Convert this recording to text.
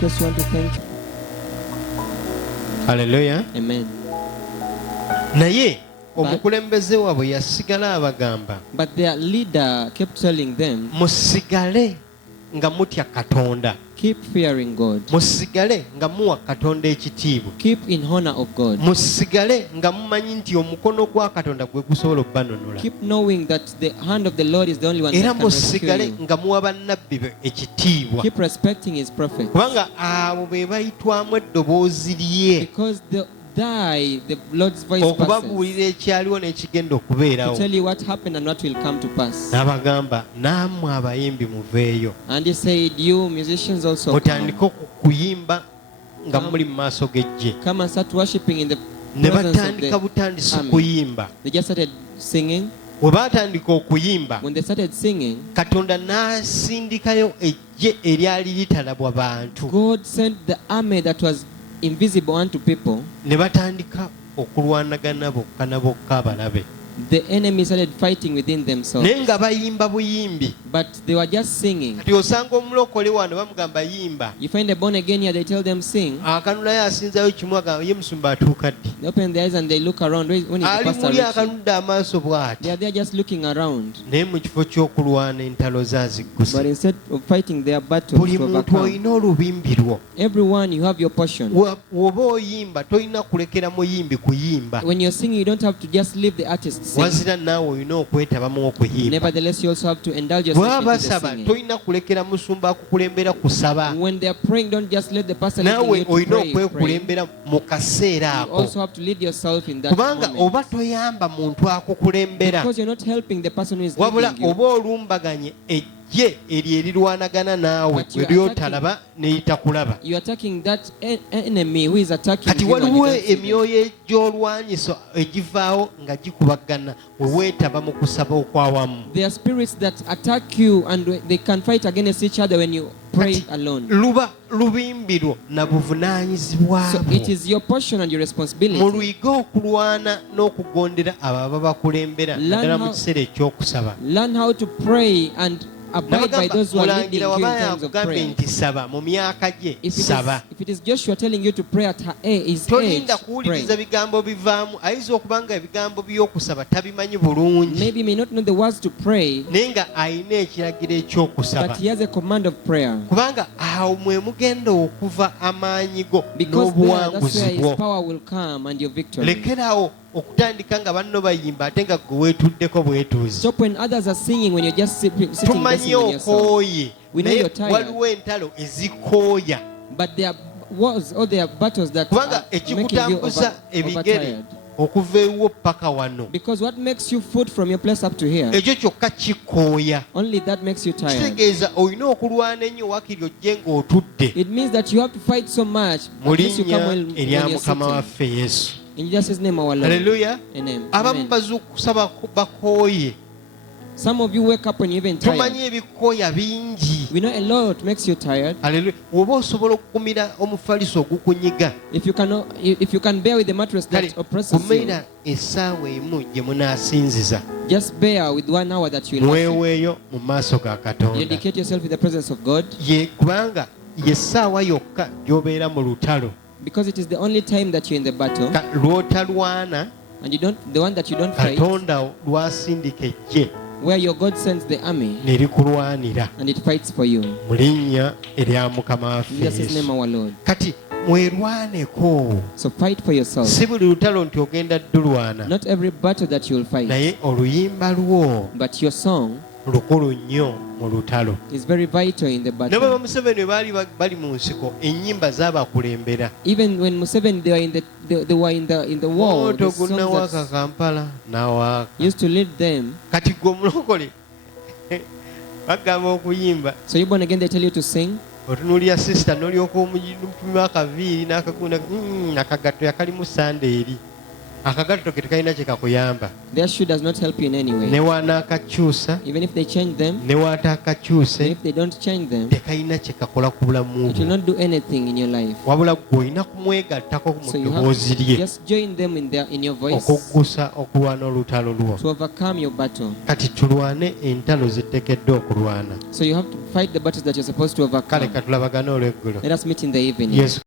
Just want to thank you. Hallelujah. Amen. Naye omukulembeze waabwe yasigala abagamba. But their leader kept telling them, musigale nga mutya Katonda. Keep fearing God. Musigale nga muwa Katonda ekitiibwa. Keep in honor of God. Musigale nga mumanyi nti omukono gwa Katonda gwe gusobola obbanunula. Keep knowing that the hand of the Lord is the only one that can rescue you. Era musigale nga muwa bannabbi be ekitiibwa. Keep respecting his prophets. Kubanga abo be bayitwamu eddoboozi lye. Because the Lord's voice okubabuulira ekyaliwo n'ekigenda okubeerawo. to tell you what happened and what will come to pass. N'abagamba nammwe abayimbi muveeyo. And he said, you musicians also mutandike okuyimba nga muli mu maaso g'eggye. come and start worshiping in the ne presence of batandika the butandisi army. kuyimba. They just started singing. bwe baatandika okuyimba When they started singing, Katonda n'asindikayo eggye eryali litalabwa bantu. God sent the army that was invisible unto people. ne batandika okulwanagana bokka na bokka abalabe. The enemy started fighting within themselves. naye nga bayimba buyimbi. But they were just singing. kati osanga omulokole wano bamugamba yimba. You find a born again here, they tell them sing. akanulayo asinzayo kimu agamba ye musumba atuuka ddi. They open their eyes and they look around. When is the ali pastor muli reaching? akanudde amaaso bw'ati. They are just looking around. naye mu kifo ky'okulwana entalo zazigguse. But instead of fighting their battles buli to muntu overcome, olina olubimbi lwo. everyone, you have your portion. Woba oyimba tolina kulekera muyimbi kuyimba. When you're singing, you don't have to just leave the artist sing. wazira naawe olina okwetabamu okuyimba. Nevertheless, you also have to indulge yourself bw'aba into the basaba singing. tolina kulekera musumba akukulembera kusaba. When they are praying, don't just let the pastor lead naawe you to olina pray. okwekulembera mu kaseera You ako. also have to lead yourself in that kubanga moment. oba toyamba muntu akukulembera Because you're not helping the person who is wabula leading you. oba olumbaganye ye eri erirwanagana naawe But you gwe are lyotalaba neyitakulaba. You are attacking that enemy who is attacking Kati you. And you waliwo don't see them. emyoyo egy'olwanyiso egivaawo nga gikubagana we weetaba mu kusaba okwawamu. There are spirits that attack you and they can fight against each other when you pray alone. Luba lubimbirwo na buvunaanyizibwa So bwo. it is your portion and your responsibility. Mu lwiga okulwana n'okugondera abo ababakulembera naddala mu kiseera ekyokusaba. Learn how to pray and abide by those who are leading you in times of Mulangira prayer. nti saba mu myaka gye If saba. it is Joshua telling you to pray at his age, Tolinda pray. kuwuliriza bigambo bivaamu ayinza okuba nga ebigambo by'okusaba tabimanyi bulungi Maybe he may not know the words to pray, naye nga alina ekiragiro ekyokusaba. but he has a command of prayer. Kubanga awo mwe mugenda okuva amaanyi go Because there, that's n'obuwanguzi where his bwo. power will come and your victory. Lekerawo okutandika nga banno bayimba ate nga gwe weetuddeko bwetuuzi. Stop when others are singing, when you're just sitting Tumanyi listening in your song. okooye We know naye you're tired. waliwo entalo ezikooya But there are wars or there are battles that kubanga are making you ekikutambuza ebigere overtired. okuva ewo paka wano Because what makes you foot from your place up to here, ekyo kyokka kikooya. only that makes you tired. Kitegeeza olina okulwana ennyo wakiri ojje ng'otudde It means that you have to fight so much. mu At least you come linnya when erya you're mukama sitting. waffe Yesu. In Jesus' name, our Lord. Haleluya. Amen. Abamu bazuukusaba bakooye. Some of you wake up when you're even tired. Tumanyi ebikooya bingi. We know a lot makes you tired. Haleluya. Oba osobola okukumira omufaliso ogukunyiga. If you can bear with the mattress that oppresses you, kumira essaawa emu gye munaasinziza just bear with 1 hour that you will worship. mweweeyo mu maaso ga You Katonda. dedicate yourself in the presence of God, Ye kubanga ye ssaawa yokka gy'obeera mu lutalo. because it is the only time that you're in the battle, Lw'otalwana and the one that you don't fight, Katonda lw'asindika ejje where your God sends the army ne likulwanira and it fights for you. mu linnya erya mukama waffe In Jesus' name, Yesu. our Lord. Kati mwerwaneko. So fight for yourself. Si buli lutalo nti ogenda ddulwana, Not every battle that you will fight, naye oluyimba lwo but your song lukulu nnyo mu lutalo. is very vital in the Ne bwe battle. Museveni baali bali mu nsiko ennyimba z'abakulembera. Even when Museveni they were in the war, the Moto songs gunnawaka that Kampala nawaaka. used to lead them. Kati gwe omulokole bagamba okuyimba. So you born again, they tell you to sing. Otunuulira sisita n'olyoka omupima akaviiri n'akagunda akagatto yakalimu sande eri. Akagatto ke tekalina kye kakuyamba. Their shoe does not help you in any Ne way. wanaakakyusa Even if they change them, ne waataakakyuse if they don't change them, tekalina kye kakola ku bulamu it will bwo. not do anything in your life. Wabula ggwe olina kumwegattako mu So you ddoboozi have lye just join them in your voice okuggusa okulwana olutalo lwo. to overcome your battle. Kati tulwane entalo ziteekeddwa okulwana. So you have to fight the battles that you're supposed to Kale overcome. katulabagane olw'eggulo. Let us meet in the evening. Yesu